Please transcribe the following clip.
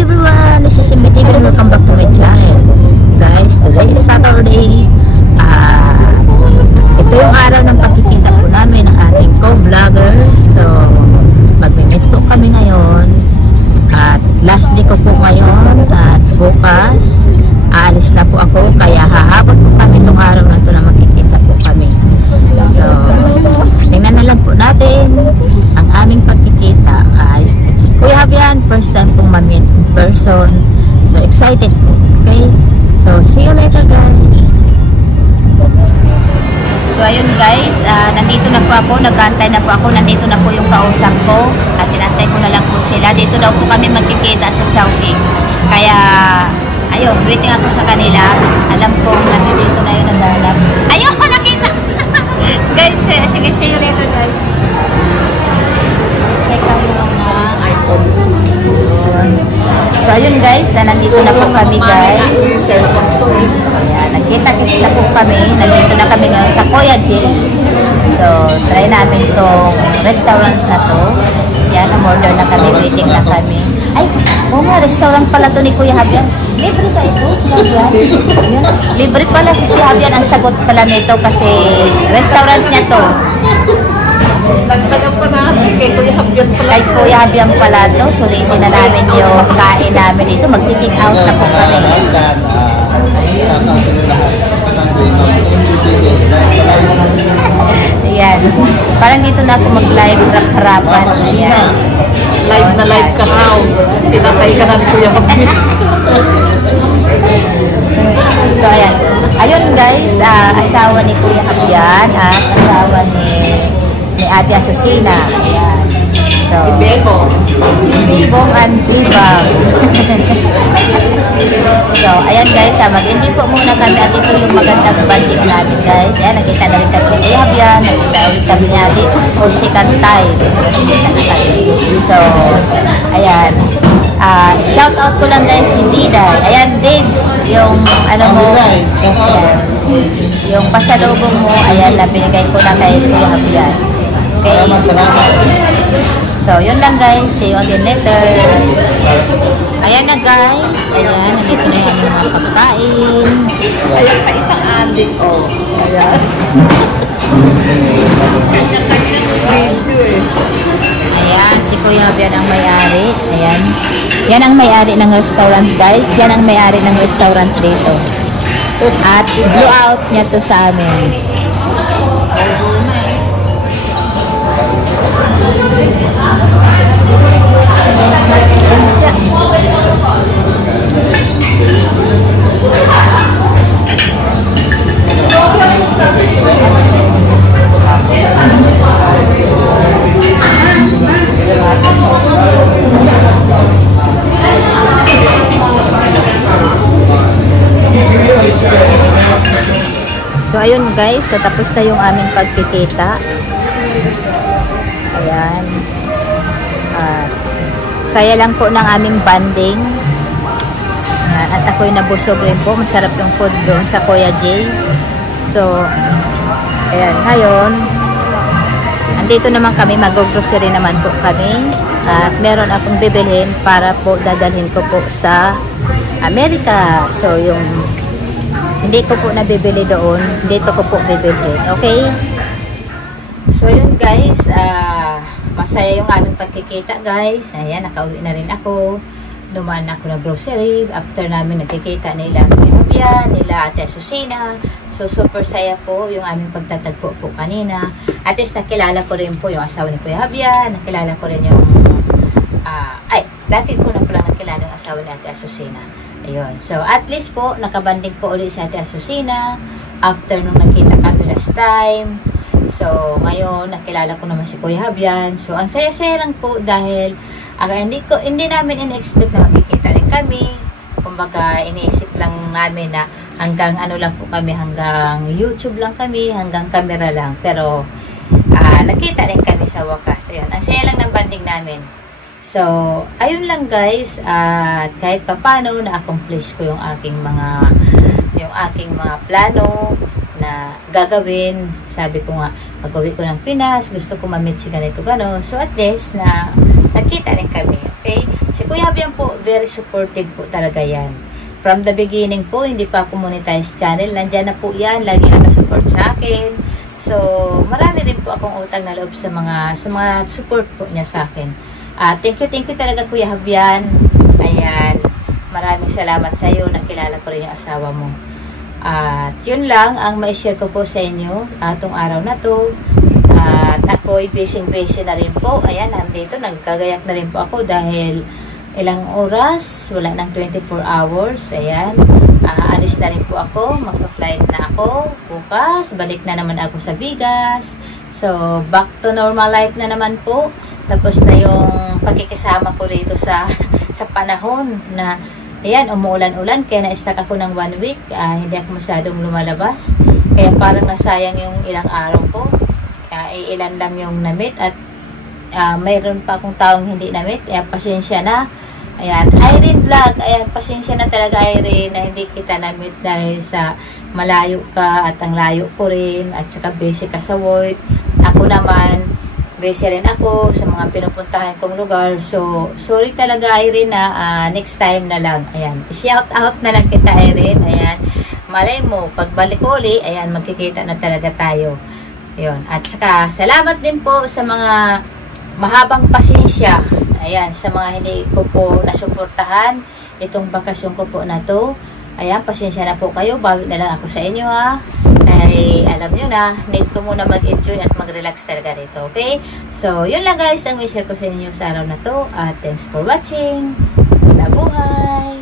everyone, this is MBTV and welcome back to my channel. Guys, today is Saturday. Ito yung araw ng pagkikita po namin ng ating co-vlogger. So, magme-meet po kami ngayon. At last day ko po ngayon. At bukas, aalis na po ako. Kaya hahabot po kami itong araw na ito na magkikita po kami. So, tingnan na lang po natin ang aming pagkikita. Kuya Javian, first time kong ma-meet in person. So, excited po. Okay? So, see you later, guys. So, ayun guys. Nandito na po ako. Nag-aantay na po ako. Nandito na po yung kausap ko. At tinantay ko na lang po sila. Dito daw po kami magkikita sa Chowking. Kaya, ayun, waiting ako sa kanila. Alam ko, nandito na yun nag-alap. Ayun, nakita! Guys, sige, see you later, guys. So ayun guys, nandito na po kami guys. Ayan, nagkita-kita po kami. Nandito na kami ngayon sa Kuya J. So try namin itong restaurant na to. Yan, umorder na kami, waiting na kami. Ay, oo nga, restaurant pala to ni Kuya Javian. Libre ka ito, Javian? Libre pala si Kuya Javian. Ang sagot pala nito kasi restaurant niya to. Nagtagang pa namin kay Kuya Javian pala. Kay Kuya Javian pala to. Sulitin na namin yung kain namin dito. Mag-kick out na po kami. Ayan. Parang dito na ako mag-live harapan. Ayan. Live na live ka how. Pinatay ka ng Kuya Javian. So ayan. Ayun guys, asawa ni Kuya Javian at asawa ni Ate Asusina. Ayan. So, Si Bebong. Si Bebong and Libang. So, ayan guys, mag-enjoy po muna kami at ito yung magandang banding namin guys. Ayan, nakita na rin kami ni Kuya Javian, nakita ulit kami natin for second time. Nakita na kami. So, ayan. Shout out ko lang guys si Diday. Ayan, Dave, yung ano mo, ayan, yung pasalubong mo, ayan, na binigay ko na kay Kuya Javian. Okay. So, yun lang guys. See you again later. Ayan na guys. Ayan, nandito na yung mga pagkain. Ayan pa isang adik. Oh. Ayan. Ayan, si Kuya Javian ang may-ari. Ayan. Yan ang may-ari ng restaurant guys. Yan ang may-ari ng restaurant dito. At blow out niya to sa amin. So ayun guys, natapos na yung aming pagkikita. Ayan. Saya lang po ng aming banding. Ayan. At ako'y nabusog rin po. Masarap yung food doon sa Kuya J. So, ayan. Ngayon, andito naman kami. Mag-grocery naman po kami. At meron akong bibilhin para po dadalhin ko po sa Amerika. So, yung hindi ko po nabibili doon, dito ko po bibilhin. Okay? So, yun guys, masaya yung aming pagkikita guys. Ayan, nakauwi na rin ako. Dumaan ako na grocery. After namin nakikita nila Kuya Javian, nila Ate Asusina. So, super saya po yung aming pagtatagpo po kanina. At least nakilala ko rin po yung asawa ni Kuya Javian. Nakilala ko rin yung dati ko na pala nakilala yung asawa ni Ate Asusina. Ayun. So, at least po, nakabanding ko ulit si Ate Asusina. After nung nakita kami last time. So, ngayon, nakilala ko naman si Kuya Javian. So, ang saya-saya lang po dahil hindi namin in-expect na magkikita rin kami. Kumbaga, iniisip lang namin na hanggang ano lang po kami, hanggang YouTube lang kami, hanggang camera lang. Pero, nakita rin kami sa wakas. Ayun. Ang saya lang ng banding namin. So, ayun lang guys. At kahit papano, na-accomplish ko yung aking mga plano na gagawin. Sabi ko nga, pag-uwi ko ng Pinas, gusto ko ma-meet si ganito gano'n. So, at least, nakita rin kami. Okay? Okay? Si Kuya Habian po, very supportive po talaga yan. From the beginning po, hindi pa ako monetize channel. Nandyan na po yan. Lagi nakasupport sa akin. So, marami rin po akong utang na loob sa mga support po niya sa akin. Thank you talaga Kuya Habian. Ayan. Maraming salamat sa iyo. Nakilala ko rin yung asawa mo. At yun lang ang mai-share ko po sa inyo atong araw na to. At ako'y busy na rin po. Ayan, nandito. Nagkagayak na rin po ako dahil ilang oras, wala nang 24 hours. Ayan, aalis na rin po ako, magpa-flight na ako bukas, balik na naman ako sa Bigas. So, back to normal life na naman po. Tapos na yung pagkikisama ko dito sa panahon na, ayan, umuulan-ulan, kaya na-stuck ako ng 1 week. Hindi ako masyadong lumalabas. Kaya parang nasayang yung ilang araw ko. Ilan lang yung na-meet at mayroon pa akong taong hindi na-meet. Pasensya na. Ayan, Irene Vlog. Ayan, pasensya na talaga Irene na hindi kita na-meet dahil sa malayo ka at ang layo ko rin at saka busy ka sa work. Ako naman, busy rin ako sa mga pinupuntahan kong lugar. So, sorry talaga Irene na next time na lang. Ayan, shout out na lang kita Irene. Ayan, malay mo, pagbalik uli, ayan, magkikita na talaga tayo. Ayan, at saka salamat din po sa mga mahabang pasensya. Ayan, sa mga hindi ko po nasuportahan itong bakasyon ko po na to. Ayan, pasensya na po kayo. Bawi na lang ako sa inyo ha. Ay, alam nyo na, need ko muna mag-enjoy at mag-relax talaga dito. Okay? So, yun lang guys ang may share ko sa inyo sa araw na to. At thanks for watching. Mabuhay!